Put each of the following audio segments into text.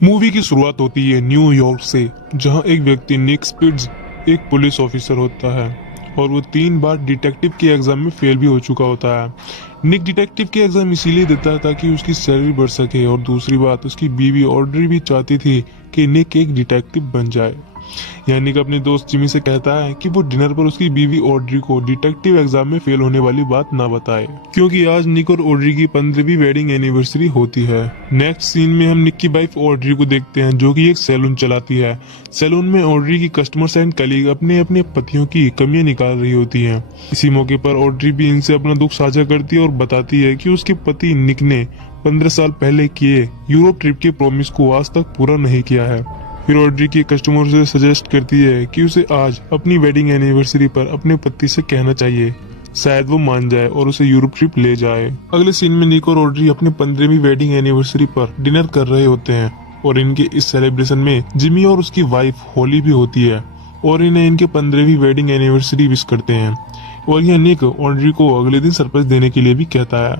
Movie की शुरुआत होती है न्यूयॉर्क से, जहां एक व्यक्ति निक स्पिट्ज एक पुलिस ऑफिसर होता है और वो 3 बार डिटेक्टिव के एग्जाम में फेल भी हो चुका होता है। निक डिटेक्टिव के एग्जाम इसीलिए देता है ताकि उसकी सैलरी बढ़ सके, और दूसरी बात उसकी बीवी ऑड्री भी चाहती थी कि निक एक डिटेक्टिव बन जाए। यहाँ निक अपने दोस्त जिमी से कहता है कि वो डिनर पर उसकी बीवी ऑड्री को डिटेक्टिव एग्जाम में फेल होने वाली बात ना बताए, क्योंकि आज निक और ऑड्री की 15वीं वेडिंग एनिवर्सरी होती है। नेक्स्ट सीन में हम निक की वाइफ ऑड्री को देखते हैं, जो कि एक सैलून चलाती है। सैलून में ऑड्री की कस्टमर्स एंड कलीग अपने अपने पतियों की कमियां निकाल रही होती हैं। इसी मौके पर ऑड्री भी इनसे अपना दुख साझा करती है और बताती है कि उसके पति निक ने 15 साल पहले किए यूरोप ट्रिप के प्रॉमिस को आज तक पूरा नहीं किया है। फिर ऑड्री की कस्टमर से सजेस्ट करती है कि उसे आज अपनी वेडिंग एनिवर्सरी पर अपने पति से कहना चाहिए, शायद वो मान जाए और उसे यूरोप ट्रिप ले जाए। अगले सीन में निक और ऑड्री अपनी 15वीं वेडिंग एनिवर्सरी पर डिनर कर रहे होते हैं और इनके इस सेलिब्रेशन में जिमी और उसकी वाइफ होली भी होती है और इन्हें इनके 15वीं वेडिंग एनिवर्सरी विश करते हैं। और यह निक ऑड्री को अगले दिन सरप्राइज देने के लिए भी कहता है।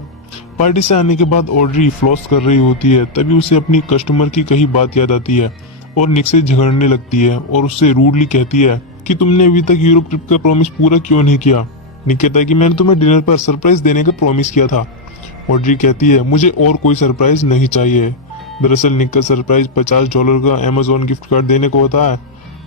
पार्टी से आने के बाद ऑड्री फ्लॉस कर रही होती है, तभी उसे अपनी कस्टमर की कही बात याद आती है और निक से झगड़ने लगती है और उससे रूडली कहती है कि तुमने अभी तक यूरोप ट्रिप का प्रॉमिस पूरा क्यों नहीं किया। निक कहता है कि मैंने तुम्हें डिनर पर सरप्राइज देने का प्रॉमिस किया था। ऑड्री कहती है मुझे और कोई सरप्राइज नहीं चाहिए। दरअसल निक का सरप्राइज $50 का अमेज़न गिफ्ट कार्ड देने को होता है,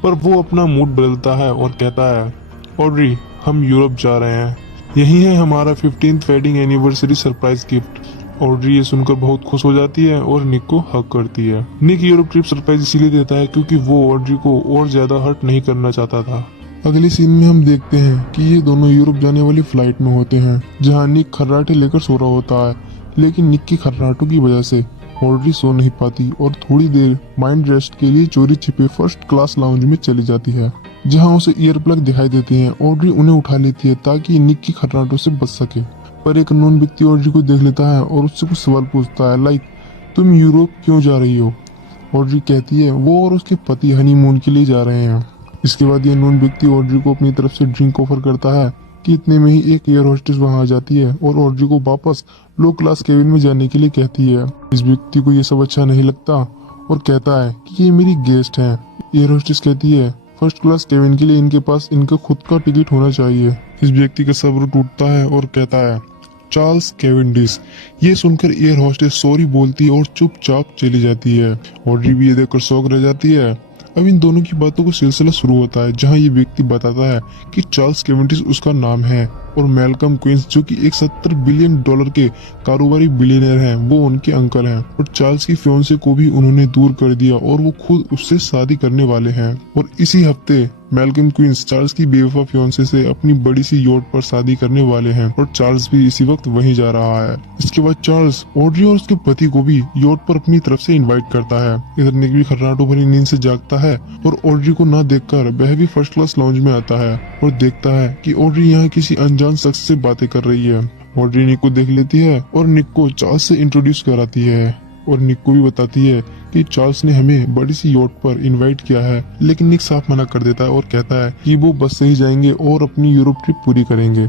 पर वो अपना मूड बदलता है और कहता है ऑड्री हम यूरोप जा रहे हैं, यही है हमारा 15th wedding anniversary surprise gift. Audrey ये सुनकर बहुत खुश हो जाती है और निक को हक करती है। निक यूरोप ट्रिप सरप्राइज इसीलिए देता है क्योंकि वो ऑड्री को और ज्यादा हर्ट नहीं करना चाहता था। अगले सीन में हम देखते हैं कि ये दोनों यूरोप जाने वाली फ्लाइट में होते हैं, जहां निक खर्राटे लेकर सो रहा होता है, लेकिन निक की खर्राटों की वजह से ऑड्री सो नहीं पाती और थोड़ी देर माइंड रेस्ट के लिए चोरी छिपे फर्स्ट क्लास लाउंज में चली जाती है, जहां उसे ईयर प्लग दिखाई देती हैं। ऑड्री उन्हें उठा लेती है ताकि निक की खर्राटों से बच सके, पर एक अननोन व्यक्ति ऑड्री को देख लेता है और उससे कुछ सवाल पूछता है, लाइक तुम यूरोप क्यों जा रही हो। ऑड्री कहती है वो और उसके पति हनीमून के लिए जा रहे हैं। इसके बाद ये अननोन व्यक्ति ऑड्री को अपनी तरफ से ड्रिंक ऑफर करता है कि इतने में ही एक एयर होस्टेस वहां आ जाती है और ऑड्री को वापस लो क्लास केबिन में जाने के लिए कहती है। इस व्यक्ति को ये सब अच्छा नहीं लगता और कहता है कि ये मेरी गेस्ट है। एयर होस्टेस कहती है फर्स्ट क्लास केबिन के लिए इनके पास इनका खुद का टिकट होना चाहिए। इस व्यक्ति का सब्र टूटता है और कहता है चार्ल्स कैवेंडिश। ये सुनकर एयर होस्टेस सॉरी बोलती है और चुपचाप चली जाती है। ऑड्री भी ये देखकर शॉक रह जाती है। अब इन दोनों की बातों का सिलसिला शुरू होता है, जहां ये व्यक्ति बताता है कि चार्ल्स कैवेंडिश उसका नाम है और मैल्कम क्वींस जो कि एक $70 बिलियन के कारोबारी बिलियनर हैं, वो उनके अंकल हैं। और चार्ल्स की फियांसे को भी उन्होंने दूर कर दिया और वो खुद उससे शादी करने वाले हैं। और इसी हफ्ते मैल्कम क्वींस चार्ल्स की बेवफा फियांसे से अपनी बड़ी सी यॉट पर शादी करने वाले हैं और चार्ल्स भी इसी वक्त वहीं जा रहा है। इसके बाद चार्ल्स ऑड्री और उसके पति को भी यॉट पर अपनी तरफ से इनवाइट करता है। इधर निक भी खर्राटों भरी नींद से जागता है और ऑड्री को ना देखकर वह भी फर्स्ट क्लास लाउंज में आता है और देखता है कि ऑड्री यहाँ किसी अनजान शख्स से बातें कर रही है। ऑड्री निक को देख लेती है और निक को चार्ल्स से इंट्रोड्यूस कराती है और निक को भी बताती है कि चार्ल्स ने हमें बड़ी सी यॉट पर इनवाइट किया है, लेकिन निक साफ मना कर देता है और कहता है कि वो बस से ही जाएंगे और अपनी यूरोप ट्रिप पूरी करेंगे।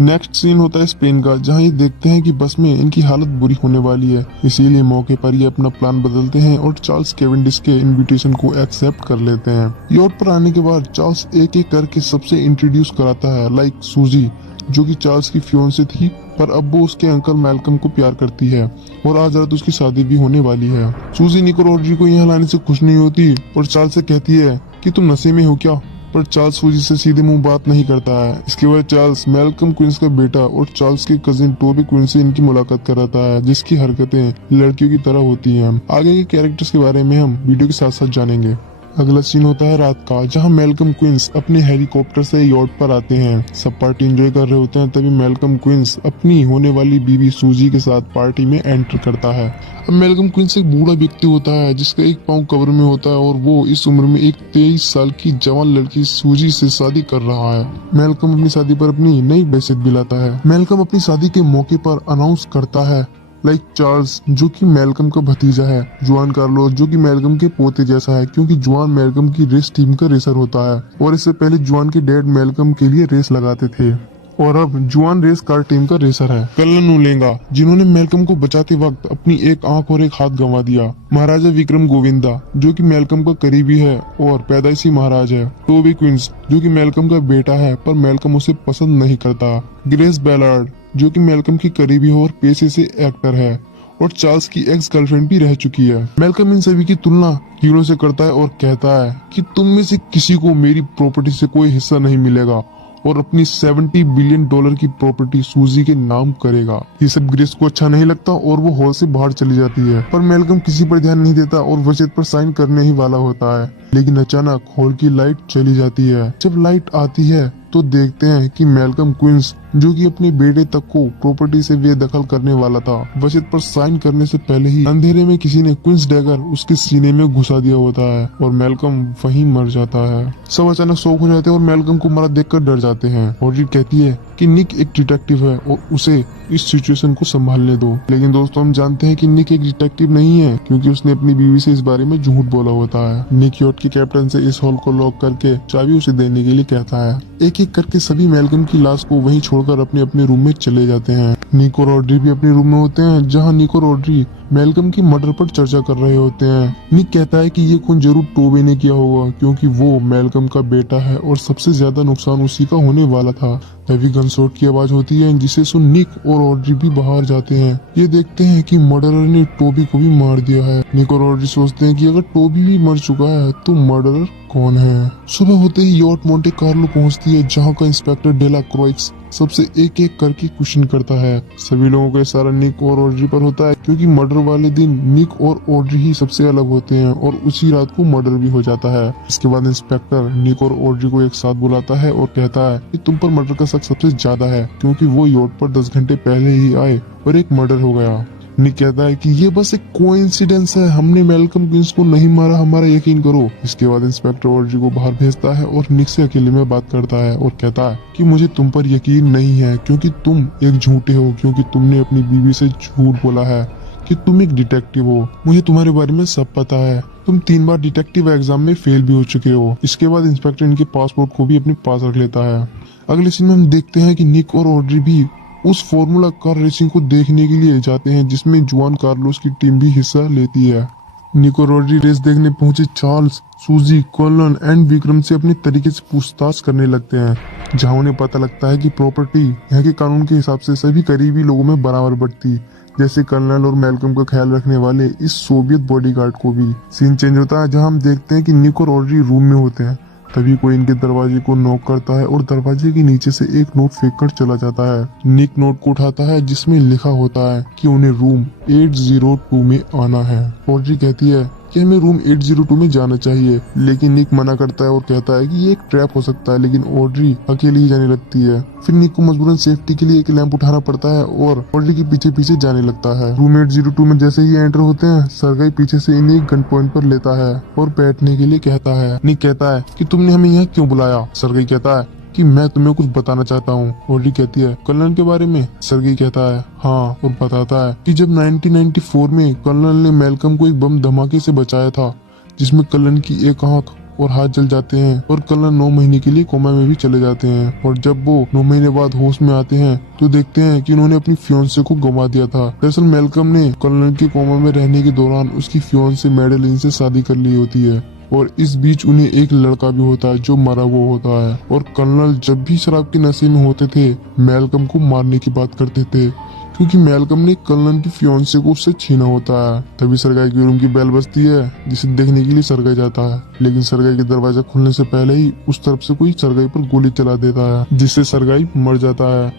नेक्स्ट सीन होता है स्पेन का, जहां ये देखते हैं कि बस में इनकी हालत बुरी होने वाली है, इसीलिए मौके पर ये अपना प्लान बदलते हैं और चार्ल्स कैवेंडिश के इनविटेशन को एक्सेप्ट कर लेते हैं। यॉट पर आने के बाद चार्ल्स एक एक करके सबसे इंट्रोड्यूस कराता है, लाइक सूजी जो कि चार्ल्स की फियांसे थी, पर अब वो उसके अंकल मैल्कम को प्यार करती है और आज रात उसकी शादी भी होने वाली है। सूजी निक और ऑड्री को यहाँ लाने से खुश नहीं होती और चार्ल्स से कहती है कि तुम नशे में हो क्या, पर चार्ल्स सूजी से सीधे मुंह बात नहीं करता है। इसके बाद चार्ल्स मैल्कम क्वींस का बेटा और चार्ल्स के कजिन टोबी क्वींस से इनकी मुलाकात कराता है, जिसकी हरकतें लड़कियों की तरह होती हैं। आगे के कैरेक्टर्स के बारे में हम वीडियो के साथ साथ जानेंगे। अगला सीन होता है रात का, जहां मैल्कम क्वींस अपने हेलीकॉप्टर से यॉट पर आते हैं। सब पार्टी एंजॉय कर रहे होते हैं, तभी मैल्कम क्वींस अपनी होने वाली बीवी सूजी के साथ पार्टी में एंटर करता है। अब मैल्कम क्वींस एक बूढ़ा व्यक्ति होता है जिसका एक पांव कब्र में होता है और वो इस उम्र में एक 23 साल की जवान लड़की सूजी से शादी कर रहा है। मैल्कम अपनी शादी पर अपनी नई बैसत भी लाता है। मैल्कम अपनी शादी के मौके पर अनाउंस करता है, लाइक चार्ल्स जो कि मैल्कम का भतीजा है, जुआन कार्लोस जो कि मैल्कम के पोते जैसा है, क्योंकि जुआन मैल्कम की रेस टीम का रेसर होता है और इससे पहले जुआन के डैड मैल्कम के लिए रेस लगाते थे। और अब जुआन रेस कार टीम का रेसर है कल्लन ओलेंगा, जिन्होंने मेलकम को बचाते वक्त अपनी एक आंख और एक हाथ गंवा दिया। महाराजा विक्रम गोविंदा, जो कि मेलकम का करीबी है और पैदाइशी महाराज है। टोबी क्विंस, जो कि मेलकम का बेटा है पर मेलकम उसे पसंद नहीं करता। ग्रेस बैलार्ड, जो कि मेलकम की करीबी है और पेशे से एक्टर है और चार्ल्स की एक्स गर्लफ्रेंड भी रह चुकी है। मेलकम इन सभी की तुलना हीरो से करता है और कहता है कि तुम में से किसी को मेरी प्रॉपर्टी से कोई हिस्सा नहीं मिलेगा और अपनी $70 बिलियन की प्रॉपर्टी सूजी के नाम करेगा। ये सब ग्रेस को अच्छा नहीं लगता और वो हॉल से बाहर चली जाती है, पर मेलकम किसी पर ध्यान नहीं देता और वसीयत पर साइन करने ही वाला होता है। लेकिन अचानक हॉल की लाइट चली जाती है। जब लाइट आती है तो देखते हैं कि मेलकम क्विंस, जो कि अपने बेटे तक को प्रॉपर्टी से बेदखल करने वाला था, वसीयत पर साइन करने से पहले ही अंधेरे में किसी ने क्विंस डैगर उसके सीने में घुसा दिया होता है और मेलकम वहीं मर जाता है। सब अचानक शॉक हो जाते हैं और मेलकम को मरा देखकर डर जाते हैं। ऑड्री कहती है कि निक एक डिटेक्टिव है और उसे इस सिचुएशन को संभालने दो। लेकिन दोस्तों, हम जानते हैं कि निक एक डिटेक्टिव नहीं है, क्योंकि उसने अपनी बीवी से इस बारे में झूठ बोला होता है। निक यॉट के कैप्टन से इस हॉल को लॉक करके चाबी उसे देने के लिए कहता है। एक एक करके सभी मेलकम की लाश को वहीं छोड़कर अपने अपने रूम में चले जाते हैं। निक और ऑड्री भी अपने रूम में होते हैं, जहाँ निक और ऑड्री मेलकम की मर्डर पर चर्चा कर रहे होते हैं। निक कहता है कि ये खून जरूर टोबी ने किया होगा, क्योंकि वो मेलकम का बेटा है और सबसे ज्यादा नुकसान उसी का होने वाला था। तभी गनशॉट की आवाज होती है, जिसे सुन निक और ऑड्री भी बाहर जाते हैं। ये देखते हैं कि मर्डरर ने टोबी को भी मार दिया है। निक और ऑड्री सोचते हैं कि अगर टोबी भी मर चुका है तो मर्डरर कौन है। सुबह होते ही यॉट मोंटे कार्लो पहुंचती है, जहां का इंस्पेक्टर डेला क्रोइक्स सबसे एक एक करके क्वेश्चन करता है। सभी लोगों का इशारा निक और ऑड्री पर होता है, क्योंकि मर्डर वाले दिन निक और ऑड्री ही सबसे अलग होते हैं और उसी रात को मर्डर भी हो जाता है। इसके बाद इंस्पेक्टर निक और ऑड्री को एक साथ बुलाता है और कहता है कि तुम पर मर्डर का शक सबसे ज्यादा है, क्योंकि वो यॉट पर 10 घंटे पहले ही आए और एक मर्डर हो गया। निक कहता है कि ये बस एक कोइंसिडेंस है, हमने मेलकम क्विंस को नहीं मारा, हमारा यकीन करो। इसके बाद इंस्पेक्टर ऑड्री को बाहर भेजता है और निक से अकेले में बात करता है और कहता है कि मुझे तुम पर यकीन नहीं है, क्योंकि तुम एक झूठे हो, क्योंकि तुमने अपनी बीवी से झूठ बोला है कि तुम एक डिटेक्टिव हो। मुझे तुम्हारे बारे में सब पता है, तुम 3 बार डिटेक्टिव एग्जाम में फेल भी हो चुके हो। इसके बाद इंस्पेक्टर इनके पासपोर्ट को भी अपने पास रख लेता है। अगले सीन में हम देखते हैं कि निक और ऑड्री भी उस फॉर्मूला कार रेसिंग को देखने के लिए जाते हैं, जिसमें जुआन कार्लोस की टीम भी हिस्सा लेती है। निक और ऑड्री रेस देखने पहुंचे चार्ल्स, सूजी, कॉलन एंड विक्रम से अपने तरीके से पूछताछ करने लगते हैं, जहां उन्हें पता लगता है कि प्रॉपर्टी यहाँ के कानून के हिसाब से सभी करीबी लोगों में बराबर बढ़ती, जैसे कर्नल और मेलकम का ख्याल रखने वाले इस सोवियत बॉडीगार्ड को भी। सीन चेंज होता है, जहां हम देखते हैं कि निक और ऑड्री रूम में होते हैं। तभी कोई इनके दरवाजे को नॉक करता है और दरवाजे के नीचे से एक नोट फेंक कर चला जाता है। निक नोट को उठाता है, जिसमें लिखा होता है कि उन्हें रूम 802 में आना है। ऑड्री कहती है कि हमें रूम 802 में जाना चाहिए, लेकिन निक मना करता है और कहता है कि ये एक ट्रैप हो सकता है, लेकिन ऑड्री अकेली ही जाने लगती है। फिर निक को मजबूरन सेफ्टी के लिए एक लैंप उठाना पड़ता है और ऑड्री के पीछे पीछे जाने लगता है। रूम 802 में जैसे ही एंटर होते हैं, सरगाई पीछे से इन्हें गन पॉइंट पर लेता है और बैठने के लिए कहता है। निक कहता है कि तुमने हमें यहाँ क्यों बुलाया। सरगाई कहता है कि मैं तुम्हें कुछ बताना चाहता हूँ। ऑड्री कहती है कर्नल के बारे में। सरगाई कहता है हाँ, और बताता है कि जब 1994 में कर्नल ने मेलकम को एक बम धमाके से बचाया था, जिसमें कर्नल की एक आंख और हाथ जल जाते हैं और कर्नल 9 महीने के लिए कोमा में भी चले जाते हैं। और जब वो 9 महीने बाद होश में आते हैं तो देखते हैं कि उन्होंने अपनी फियोन्से को गंवा दिया था। दरअसल मेलकम ने कर्नल के कोमा में रहने के दौरान उसकी फियोन्से मैडेलिन से शादी कर ली होती है और इस बीच उन्हें एक लड़का भी होता है जो मरा हुआ होता है। और कर्नल जब भी शराब के नशे में होते थे, मेलकम को मारने की बात करते थे, क्योंकि मेलकम ने कर्नल की फियोन्से को उससे छीना होता है। तभी सरगाई के रूम की बेल बजती है, जिसे देखने के लिए सरगाई जाता है, लेकिन सरगाई के दरवाजा खुलने से पहले ही उस तरफ से कोई सरगाई पर गोली चला देता है, जिससे सरगाई मर जाता है।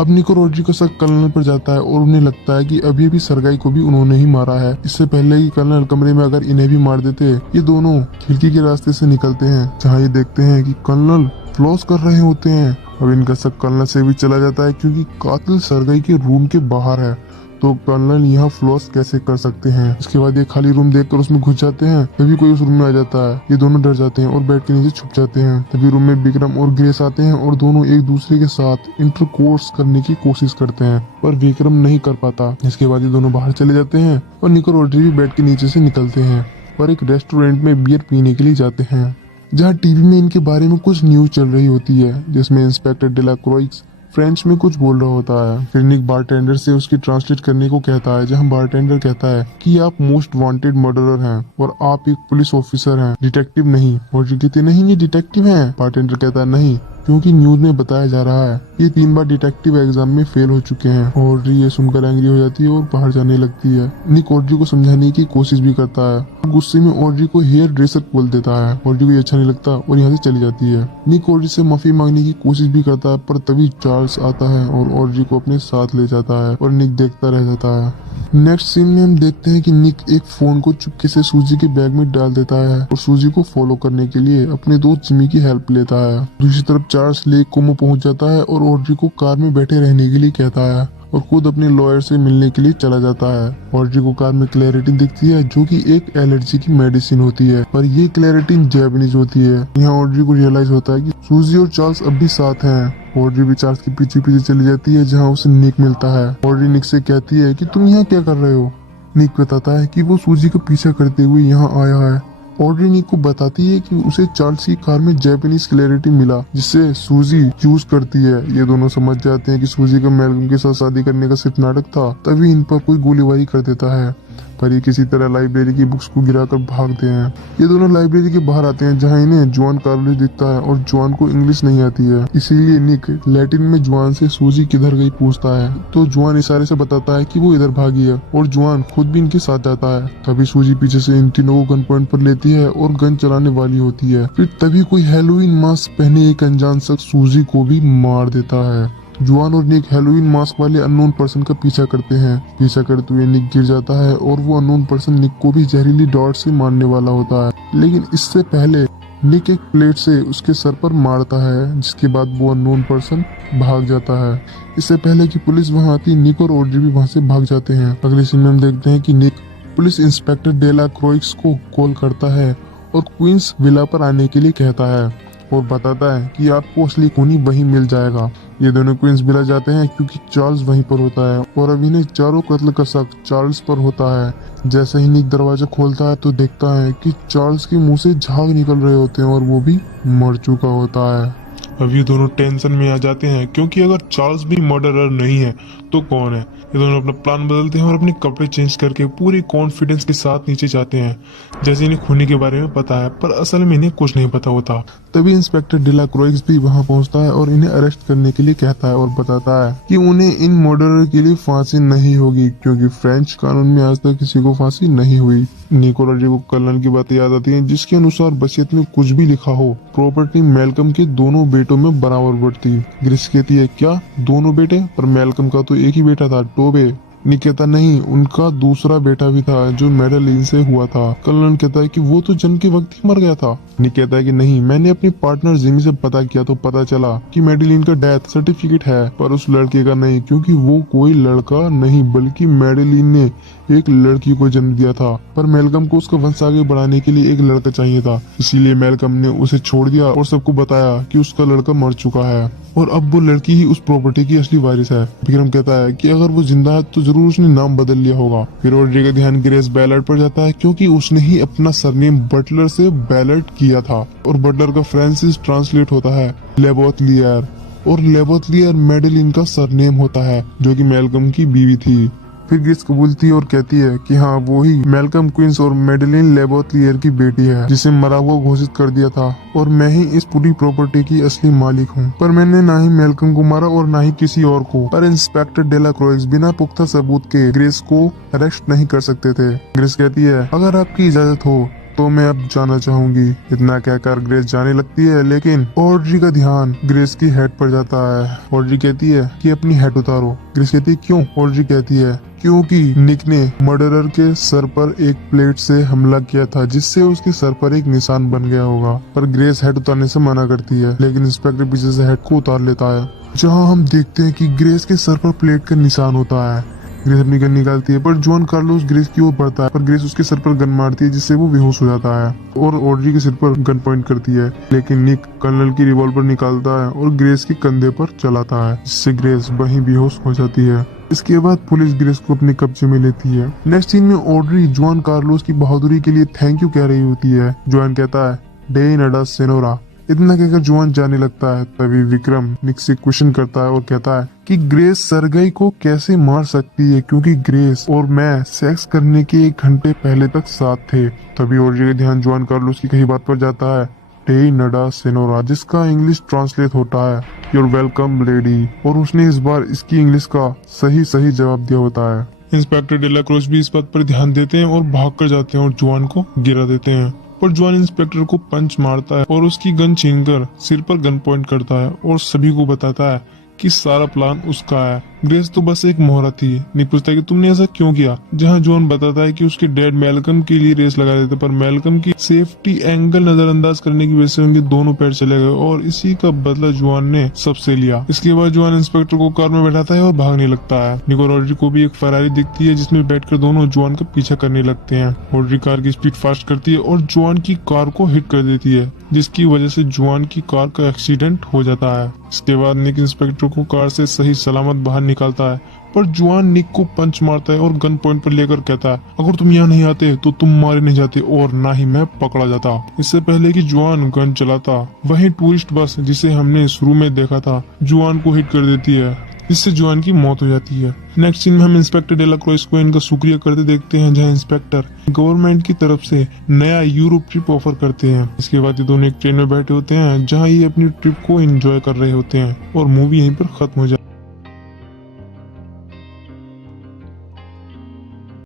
अब निक और ऑड्री का शक कर्नल पर जाता है और उन्हें लगता है कि अभी अभी सरगाई को भी उन्होंने ही मारा है। इससे पहले कि कर्नल कमरे में अगर इन्हें भी मार देते, ये दोनों खिड़की के रास्ते से निकलते हैं, जहाँ ये देखते हैं कि कर्नल फ्लॉस कर रहे होते हैं। अब इनका शक कर्नल से भी चला जाता है, क्योंकि कातिल सरगाई के रूम के बाहर है, तो कर्नल यहाँ फ्लॉस कैसे कर सकते हैं। इसके बाद ये खाली रूम देखकर उसमें घुस जाते हैं। तभी कोई उस रूम में आ जाता है। ये दोनों डर जाते हैं और बेड के नीचे छुप जाते हैं। तभी रूम में विक्रम और ग्रेस आते हैं और दोनों एक दूसरे के साथ इंटरकोर्स करने की कोशिश करते हैं, पर विक्रम नहीं कर पाता। इसके बाद ये दोनों बाहर चले जाते हैं और निक और ऑड्री भी बेड के नीचे से निकलते हैं और एक रेस्टोरेंट में बियर पीने के लिए जाते हैं, जहाँ टीवी में इनके बारे में कुछ न्यूज चल रही होती है, जिसमें इंस्पेक्टर डेला क्रोइक्स फ्रेंच में कुछ बोल रहा होता है। फिर निक बारटेंडर से उसकी ट्रांसलेट करने को कहता है, जहां बारटेंडर कहता है कि आप मोस्ट वांटेड मर्डरर हैं और आप एक पुलिस ऑफिसर हैं, डिटेक्टिव नहीं। ऑड्री कहती है नहीं ये डिटेक्टिव हैं। बारटेंडर कहता है नहीं, क्योंकि न्यूज में बताया जा रहा है ये 3 बार डिटेक्टिव एग्जाम में फेल हो चुके हैं। ऑड्री ये सुनकर एंग्री हो जाती है और बाहर जाने लगती है। निक ऑड्री को समझाने की कोशिश भी करता है। गुस्से में ऑड्री को हेयर ड्रेसर बोल देता है। ऑड्री को ये अच्छा नहीं लगता और यहाँ से चली जाती है। निक ऑड्री से माफी मांगने की कोशिश भी करता है, पर तभी चार्ल्स आता है और ऑड्री को अपने साथ ले जाता है और निक देखता रह जाता है। नेक्स्ट सीन में हम देखते हैं कि निक एक फोन को चुपके से सूजी के बैग में डाल देता है और सूजी को फॉलो करने के लिए अपने दोस्त जिमी की हेल्प लेता है। दूसरी तरफ चार्ल्स लेक कोमो पहुंच जाता है और ऑड्री को कार में बैठे रहने के लिए कहता है और खुद अपने लॉयर से मिलने के लिए चला जाता है। ऑड्री को कार में क्लैरिटी दिखती है जो कि एक एलर्जी की मेडिसिन होती है, पर ये क्लैरिटी जैपनीज होती है। यहाँ ऑड्री को रियलाइज होता है कि सूजी और चार्ल्स अब भी साथ हैं। ऑड्री भी चार्ल्स के पीछे पीछे चली जाती है, जहाँ उसे निक मिलता है। ऑड्री निक से कहती है कि तुम यहाँ क्या कर रहे हो। निक बताता है कि वो सूजी का पीछा करते हुए यहाँ आया है। ऑड्री निक को बताती है कि उसे चार्ल्स की कार में जैपनीज क्लैरिटी मिला, जिससे सूजी यूज करती है। ये दोनों समझ जाते हैं कि सूजी का मैल्कम के साथ शादी करने का सिर्फ नाटक था। तभी इन पर कोई गोलीबारी कर देता है, पर ये किसी तरह लाइब्रेरी की बुक्स को गिराकर भागते हैं। ये दोनों लाइब्रेरी के बाहर आते हैं, जहां इन्हें जुआन कार्लोस दिखता है और जुआन को इंग्लिश नहीं आती है। इसीलिए निक लैटिन में जुआन से सूजी किधर गई पूछता है, तो जुआन इशारे से बताता है कि वो इधर भागी है और जुआन खुद भी इनके साथ जाता है। तभी सूजी पीछे से इन तीनों को गन पॉइंट पर लेती है और गन चलाने वाली होती है। फिर तभी कोई हैलोवीन मास्क पहने एक अनजान शख्स सूजी को भी मार देता है। जुआन और निक हैलोवीन मास्क वाले अननोन पर्सन का पीछा करते हैं। पीछा करते हुए निक गिर जाता है और वो अननोन पर्सन निक को भी जहरीली डॉट से मारने वाला होता है, लेकिन इससे पहले निक एक प्लेट से उसके सर पर मारता है, जिसके बाद वो अननोन पर्सन भाग जाता है। इससे पहले कि पुलिस वहां आती, निक और ऑड्री भी वहां से भाग जाते हैं। अगले सीन में हम देखते हैं कि निक पुलिस इंस्पेक्टर डेला क्रोइक्स को कॉल करता है और क्वींस विला पर आने के लिए कहता है और बताता है कि आपको असली खूनी वहीं मिल जाएगा। ये दोनों क्वींस विला जाते हैं क्योंकि चार्ल्स वहीं पर होता है और अब इन्हें चारों कत्ल का शक चार्ल्स पर होता है। जैसे ही निक दरवाजा खोलता है तो देखता है कि चार्ल्स के मुंह से झाग निकल रहे होते हैं और वो भी मर चुका होता है। अब ये दोनों टेंशन में आ जाते हैं, क्योंकि अगर चार्ल्स भी मर्डरर नहीं है तो कौन है। ये दोनों अपना प्लान बदलते हैं और अपने कपड़े चेंज करके पूरी कॉन्फिडेंस के साथ नीचे जाते हैं, जैसे इन्हें खूनी के बारे में पता है, पर असल में इन्हें कुछ नहीं पता होता। तभी इंस्पेक्टर डेला क्रोइक्स भी वहां पहुंचता है और इन्हें अरेस्ट करने के लिए कहता है और बताता है कि उन्हें इन मर्डरर के लिए फांसी नहीं होगी, क्योंकि फ्रेंच कानून में आज तक किसी को फांसी नहीं हुई। निकोलॉजी को कर्नल की बातें याद आती हैं, जिसके अनुसार वसीयत में कुछ भी लिखा हो, प्रॉपर्टी मैल्कम के दोनों बेटों में बराबर बढ़ती। ग्रिस कहती है क्या दोनों बेटे, पर मैल्कम का तो एक ही बेटा था, टोबे। निक कहता नहीं, उनका दूसरा बेटा भी था जो मेडेलिन से हुआ था। कर्नल कहता है कि वो तो जन्म के वक्त ही मर गया था। निक कहता है कि नहीं, मैंने अपने पार्टनर जिमी से पता किया तो पता चला कि मेडेलिन का डेथ सर्टिफिकेट है, पर उस लड़के का नहीं, क्योंकि वो कोई लड़का नहीं बल्कि मेडेलिन ने एक लड़की को जन्म दिया था। पर मैल्कम को उसका वंश आगे बढ़ाने के लिए एक लड़का चाहिए था, इसीलिए मैल्कम ने उसे छोड़ दिया और सबको बताया कि उसका लड़का मर चुका है और अब वो लड़की ही उस प्रॉपर्टी की असली वारिस है। विक्रम कहता है कि अगर वो जिंदा है तो जरूर उसने नाम बदल लिया होगा। फिर ऑड्री का ध्यान ग्रेस बैलर्ड पर जाता है, क्योंकि उसने ही अपना सरनेम बटलर से बैलर्ड किया था और बटलर का फ्रांसिस ट्रांसलेट होता है लेबोथलियर, और लेबोथलियर मेडेलिन का सरनेम होता है जो कि मैल्कम की बीवी थी। फिर ग्रेस कबूलती है और कहती है कि हाँ वो ही मैल्कम क्वींस और मेडेलिन लेबोथलियर की बेटी है, जिसे मरा हुआ घोषित कर दिया था, और मैं ही इस पूरी प्रॉपर्टी की असली मालिक हूँ। पर मैंने ना ही मैल्कम को मारा और ना ही किसी और को। पर इंस्पेक्टर डेला क्रोइक्स बिना पुख्ता सबूत के ग्रेस को अरेस्ट नहीं कर सकते थे। ग्रेस कहती है अगर आपकी इजाजत हो तो मैं अब जाना चाहूंगी। इतना कहकर ग्रेस जाने लगती है, लेकिन ऑड्री का ध्यान ग्रेस की हेड पर जाता है। ऑड्री कहती है कि अपनी हेड उतारो। ग्रेस कहती है क्यों? ऑड्री कहती है क्योंकि निक ने मर्डरर के सर पर एक प्लेट से हमला किया था, जिससे उसके सर पर एक निशान बन गया होगा। पर ग्रेस हेड उतारने से मना करती है, लेकिन इंस्पेक्टर पीछे से हेड को उतार लेता है, जहां हम देखते हैं कि ग्रेस के सर पर प्लेट का निशान होता है। ग्रेस अपनी गन निकालती है, पर जुआन कार्लोस ग्रेस की ओर बढ़ता है, पर ग्रेस उसके सर पर गन मारती है, जिससे वो बेहोश हो जाता है और ऑड्री के सिर पर गन पॉइंट करती है। लेकिन निक कर्नल की रिवॉल्वर निकालता है और ग्रेस के कंधे पर चलाता है, जिससे ग्रेस वहीं बेहोश हो जाती है। इसके बाद पुलिस ग्रेस को अपने कब्जे में लेती है। नेक्स्ट सीन में ऑड्री जुआन कार्लोस की बहादुरी के लिए थैंक यू कह रही होती है। जुआन कहता है डे नडा सेनोरा, इतना कहकर जुआन जाने लगता है। तभी विक्रम निक से क्वेश्चन करता है और कहता है कि ग्रेस सरगई को कैसे मार सकती है, क्योंकि ग्रेस और मैं सेक्स करने के 1 घंटे पहले तक साथ थे। तभी ऑड्री का ध्यान जुआन कार्लोस की कही बात पर जाता है, टे नडा सेनोरा, जिसका इंग्लिश ट्रांसलेट होता है योर वेलकम लेडी, और उसने इस बार इसकी इंग्लिश का सही जवाब दिया होता है। इंस्पेक्टर डेला क्रोच भी इस बात पर ध्यान देते हैं और भाग कर जाते हैं और जुआन को गिरा देते हैं। पर जुआन इंस्पेक्टर को पंच मारता है और उसकी गन छीनकर सिर पर गन पॉइंट करता है और सभी को बताता है कि सारा प्लान उसका है। ग्रेस तो बस एक मोहरा थी। निक पूछता है कि तुमने ऐसा क्यों किया, जहां जॉन बताता है कि उसके डैड मैल्कम के लिए रेस लगा देते, पर मैल्कम की सेफ्टी एंगल नजरअंदाज करने की वजह से उनके दोनों पैर चले गए और इसी का बदला जुआन ने सबसे लिया। इसके बाद जुआन इंस्पेक्टर को कार में बैठाता है और भागने लगता है। निक और ऑड्री को भी एक फरारी दिखती है जिसमें बैठकर दोनों जुआन का पीछा करने लगते हैं। ऑड्री कार की स्पीड फास्ट करती है और जुआन की कार को हिट कर देती है, जिसकी वजह से जुआन की कार का एक्सीडेंट हो जाता है। इसके बाद निक इंस्पेक्टर को कार से सही सलामत बाहर निकालता है, पर जुआन निक को पंच मारता है और गन पॉइंट पर लेकर कहता है, अगर तुम यहाँ नहीं आते तो तुम मारे नहीं जाते और ना ही मैं पकड़ा जाता। इससे पहले कि जुआन गन चलाता, वहीं टूरिस्ट बस जिसे हमने शुरू में देखा था जुआन को हिट कर देती है, इससे जुआन की मौत हो जाती है। नेक्स्ट सीन में हम इंस्पेक्टर डेला क्रोइस को इनका शुक्रिया करते देखते हैं, जहां इंस्पेक्टर गवर्नमेंट की तरफ से नया यूरोप ट्रिप ऑफर करते हैं। इसके बाद ये दोनों एक ट्रेन में बैठे होते हैं जहां ये अपनी ट्रिप को एंजॉय कर रहे होते हैं और मूवी यहीं पर खत्म हो जाती है।